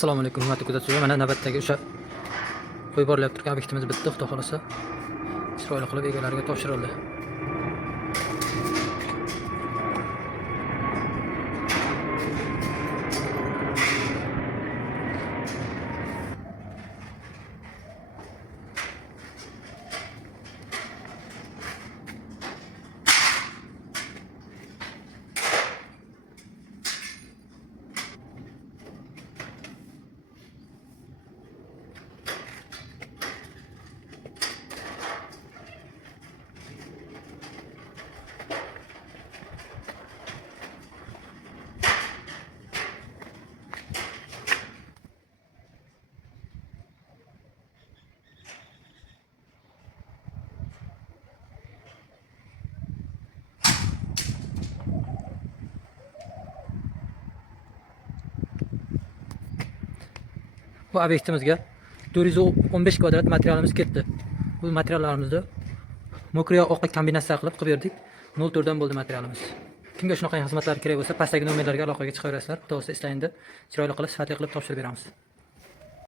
Assalomu alaykum hurmatli kuzatuvchilar. Mana navbatdagi o'sha qo'yib borilyapti turgan obyektimiz bitti, xudo xolasa. Chiroyli qilib egalariga topshirildi. Bu obyektimizga 415 kvadrat materialimiz ketdi. Bu materiallarimizni mokriya oqqa kombinatsiya qilib berdik. 04 dan bo'ldi materialimiz. Kimga shunaqa xizmatlar kerak bo'lsa, pastdagi nomerlarga aloqaga chiqaverasizlar. Xudo xolasa istayinda chiroyli qilib, sifatli qilib topshirib beramiz.